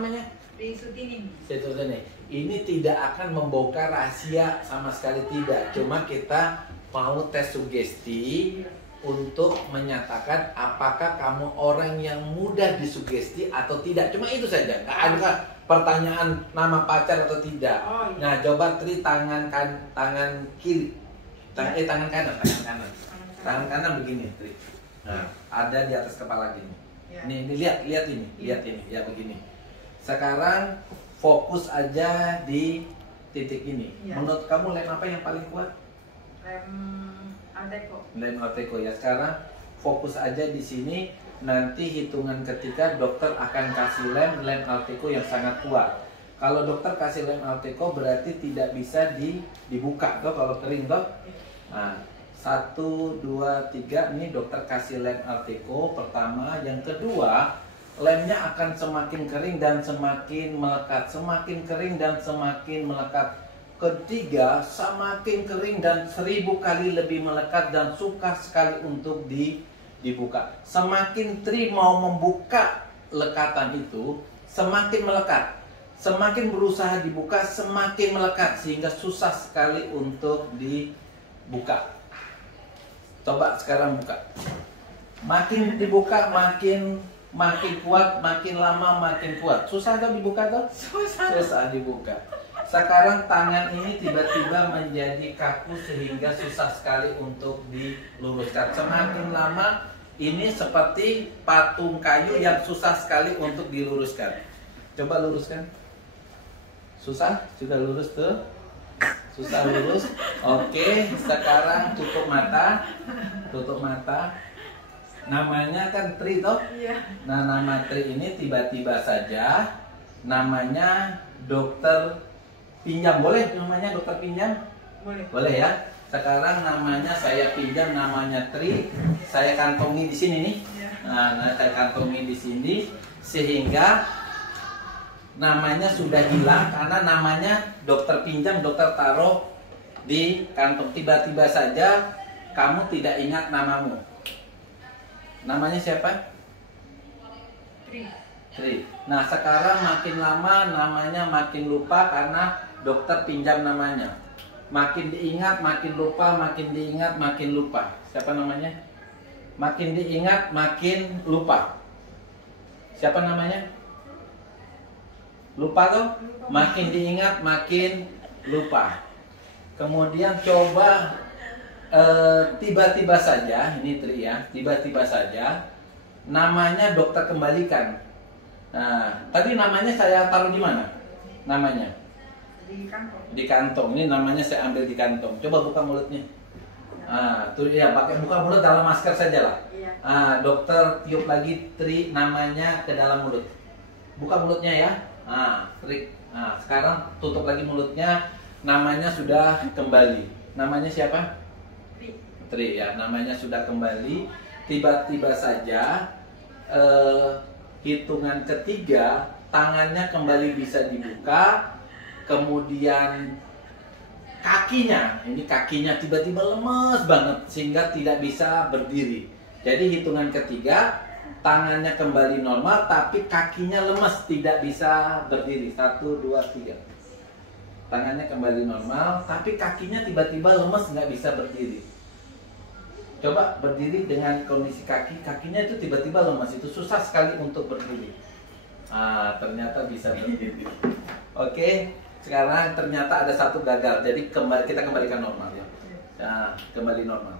namanya? Sri Sutini. Ini tidak akan membongkar rahasia sama sekali, tidak. Cuma kita mau tes sugesti untuk menyatakan apakah kamu orang yang mudah disugesti atau tidak. Cuma itu saja. Nggak ada pertanyaan nama pacar atau tidak. Oh, iya. Nah, coba Tri tangan kiri. Tangan kanan. Tangan kanan begini, Tri. Nah, ada di atas kepala gini. Ya. Ini lihat ini, ya begini. Sekarang fokus aja di titik ini. Ya. Menurut kamu lem apa yang paling kuat? Lem Alteco. Lem Alteco ya. Sekarang fokus aja di sini. Nanti hitungan ketiga dokter akan kasih lem Alteco yang sangat kuat. Kalau dokter kasih lem Alteco berarti tidak bisa dibuka toh kalau kering toh. Nah, 1, 2, 3 nih dokter kasih lem Alteco pertama. Yang kedua, lemnya akan semakin kering dan semakin melekat, semakin kering dan semakin melekat. Ketiga, semakin kering dan 1000 kali lebih melekat dan suka sekali untuk dibuka. Semakin Tri mau membuka lekatan itu, semakin melekat. Semakin berusaha dibuka, semakin melekat sehingga susah sekali untuk dibuka. Coba sekarang buka. Makin dibuka makin kuat, makin lama makin kuat. Susah kan dibuka tuh? Susah dibuka. Sekarang tangan ini tiba-tiba menjadi kaku sehingga susah sekali untuk diluruskan. Semakin lama ini seperti patung kayu yang susah sekali untuk diluruskan. Coba luruskan. Susah? Sudah lurus tuh? Susah lurus. Oke, sekarang tutup mata. Tutup mata. Namanya kan Tri toh? Iya. Nah, nama Tri ini tiba-tiba saja namanya dokter pinjam. Boleh namanya dokter pinjam? Boleh. Boleh ya. Sekarang namanya saya pinjam, namanya Tri. Saya kantongi di sini nih. Iya. Nah, saya kantongi di sini sehingga namanya sudah hilang karena namanya dokter pinjam, dokter taruh di kantong. Tiba-tiba saja kamu tidak ingat namamu. Namanya siapa? Tri. Nah, sekarang makin lama namanya makin lupa karena dokter pinjam namanya. Makin diingat, makin lupa, makin diingat, makin lupa. Siapa namanya? Makin diingat, makin lupa. Siapa namanya? Lupa tuh? Makin diingat, makin lupa. Kemudian coba tiba-tiba saja, ini Tri ya, tiba-tiba saja namanya dokter kembalikan. Nah, tadi namanya saya taruh di mana? Namanya? Di kantong. Di kantong. Ini namanya saya ambil di kantong. Coba buka mulutnya. Ah, tuh ya, pakai buka mulut dalam masker saja lah. Iya. Ah, dokter tiup lagi Tri namanya ke dalam mulut. Buka mulutnya ya. Ah, Tri. Nah, sekarang tutup lagi mulutnya. Namanya sudah kembali. Namanya siapa? Tri ya, namanya sudah kembali. Tiba-tiba saja hitungan ketiga tangannya kembali bisa dibuka. Kemudian kakinya, ini kakinya tiba-tiba lemes banget sehingga tidak bisa berdiri. Jadi hitungan ketiga tangannya kembali normal tapi kakinya lemes tidak bisa berdiri. 1, 2, 3. Tangannya kembali normal tapi kakinya tiba-tiba lemes nggak bisa berdiri. Coba berdiri dengan kondisi kakinya itu tiba-tiba lemas, itu susah sekali untuk berdiri. Ah, ternyata bisa berdiri. Oke, sekarang ternyata ada satu gagal, jadi kita kembalikan normal ya. Nah, kembali normal.